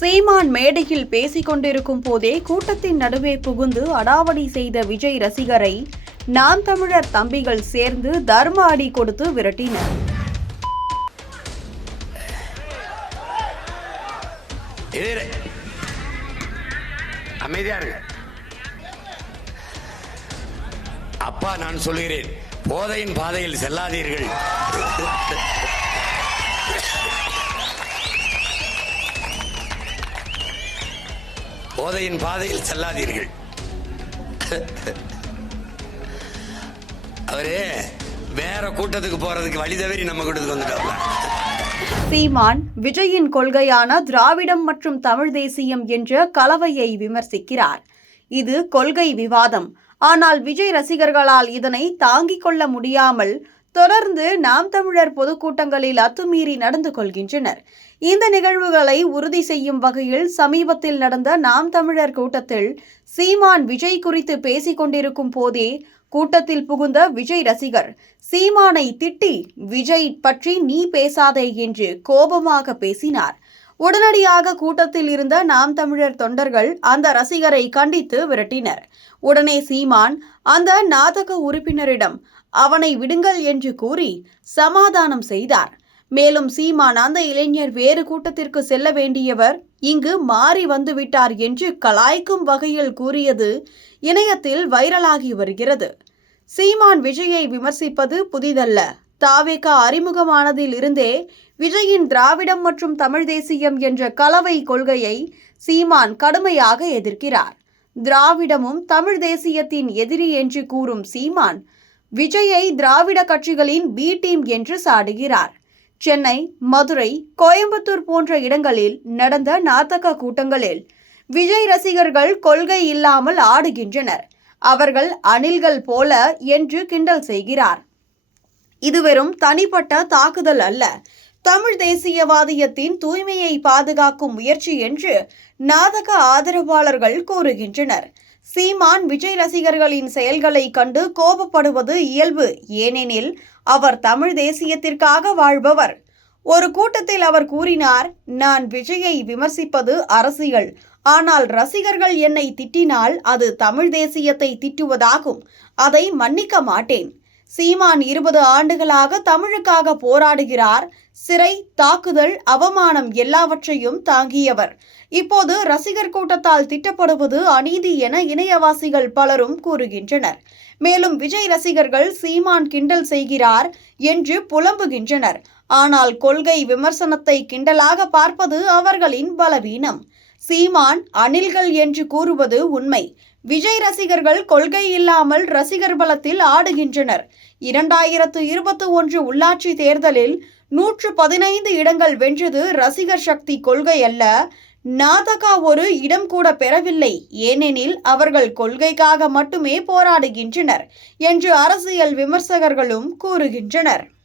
சீமான் மேடையில் பேசிக் கொண்டிருக்கும் போதே கூட்டத்தின் நடுவே புகுந்து அடாவடி செய்த விஜய் ரசிகரை நாம் தமிழர் தம்பிகள் சேர்ந்து தர்ம அடி கொடுத்து விரட்டினர். அமைதியாருங்க அமைதியா இருங்க. அப்பா நான் சொல்கிறேன் போதையின் பாதையில் செல்லாதீர்கள். போதையின் பாதையில் செல்லாதீர்கள். அவரே வேற கூட்டத்துக்கு போறதுக்கு வழி தவறி நம்ம கூட்டத்துக்கு வந்துட்டாப்ல. சீமான் விஜயின் கொள்கையான திராவிடம் மற்றும் தமிழ் தேசியம் என்ற கலவையை விமர்சிக்கிறார். இது கொள்கை விவாதம். ஆனால் விஜய் ரசிகர்களால் இதனை தாங்கிக் கொள்ள முடியாமல் தொடர்ந்து நாம் தமிழர் பொதுக்கூட்டங்களில் அத்துமீறி நடந்து கொள்கின்றனர். இந்த நிகழ்வுகளை உறுதி செய்யும் வகையில் சமீபத்தில் நடந்த நாம் தமிழர் கூட்டத்தில் சீமான் விஜய் குறித்து பேசிக் கொண்டிருக்கும் போதே கூட்டத்தில் புகுந்த விஜய் ரசிகர் சீமானை திட்டி விஜய் பற்றி நீ பேசாதே என்று கோபமாக பேசினார். உடனடியாக கூட்டத்தில் இருந்த நாம் தமிழர் தொண்டர்கள் அந்த ரசிகரை கண்டித்து விரட்டினர். உடனே சீமான் அந்த நாதக உறுப்பினரிடம் அவனை விடுங்கள் என்று கூறி சமாதானம் செய்தார். மேலும் சீமான் அந்த இளைஞர் வேறு கூட்டத்திற்கு செல்ல வேண்டியவர் இங்கு மாறி வந்துவிட்டார் என்று கலாய்க்கும் வகையில் கூறியது இணையத்தில் வைரலாகி வருகிறது. சீமான் விஜயை விமர்சிப்பது புதிதல்ல. தாவேகா அறிமுகமானதில் இருந்தே விஜயின் திராவிடம் மற்றும் தமிழ் தேசியம் என்ற கலவை கொள்கையை சீமான் கடுமையாக எதிர்க்கிறார். திராவிடமும் தமிழ் தேசியத்தின் எதிரி என்று கூறும் சீமான் விஜயை திராவிட கட்சிகளின் பி டீம் என்று சாடுகிறார். சென்னை மதுரை கோயம்புத்தூர் போன்ற இடங்களில் நடந்த நாத்தக கூட்டங்களில் விஜய் ரசிகர்கள் கொள்கை இல்லாமல் ஆடுகின்றனர். அவர்கள் அணில்கள் போல என்று கிண்டல் செய்கிறார். இது வெறும் தனிப்பட்ட தாக்குதல் அல்ல. தமிழ் தேசியவாதியத்தின் தூய்மையை பாதுகாக்கும் முயற்சி என்று நாதக ஆதரவாளர்கள் கூறுகின்றனர். சீமான் விஜய் ரசிகர்களின் செயல்களை கண்டு கோபப்படுவது இயல்பு. ஏனெனில் அவர் தமிழ் தேசியத்திற்காக வாழ்பவர். ஒரு கூட்டத்தில் அவர் கூறினார் நான் விஜயை விமர்சிப்பது அரசியல். ஆனால் ரசிகர்கள் என்னை திட்டினால் அது தமிழ் தேசியத்தை திட்டுவதாகும். அதை மன்னிக்க மாட்டேன். சீமான் இருபது ஆண்டுகளாக தமிழுக்காக போராடுகிறார். சிறை தாக்குதல் அவமானம் எல்லாவற்றையும் தாங்கியவர். இப்போது ரசிகர் கூட்டத்தால் திட்டப்படுவது அநீதி என இணையவாசிகள் பலரும் கூறுகின்றனர். மேலும் விஜய் ரசிகர்கள் சீமான் கிண்டல் செய்கிறார் என்று புலம்புகின்றனர். ஆனால் கொள்கை விமர்சனத்தை கிண்டலாக பார்ப்பது அவர்களின் பலவீனம். சீமான் அணில்கள் என்று கூறுவது உண்மை. விஜய் ரசிகர்கள் கொள்கை இல்லாமல் ரசிகர் பலத்தில் ஆடுகின்றனர். இரண்டாயிரத்து இருபத்தி ஒன்று உள்ளாட்சி தேர்தலில் நூற்று பதினைந்து இடங்கள் வென்றது ரசிகர் சக்தி கொள்கை அல்ல. நாதகா ஒரு இடம் கூட பெறவில்லை. ஏனெனில் அவர்கள் கொள்கைக்காக மட்டுமே போராடுகின்றனர் என்று அரசியல் விமர்சகர்களும் கூறுகின்றனர்.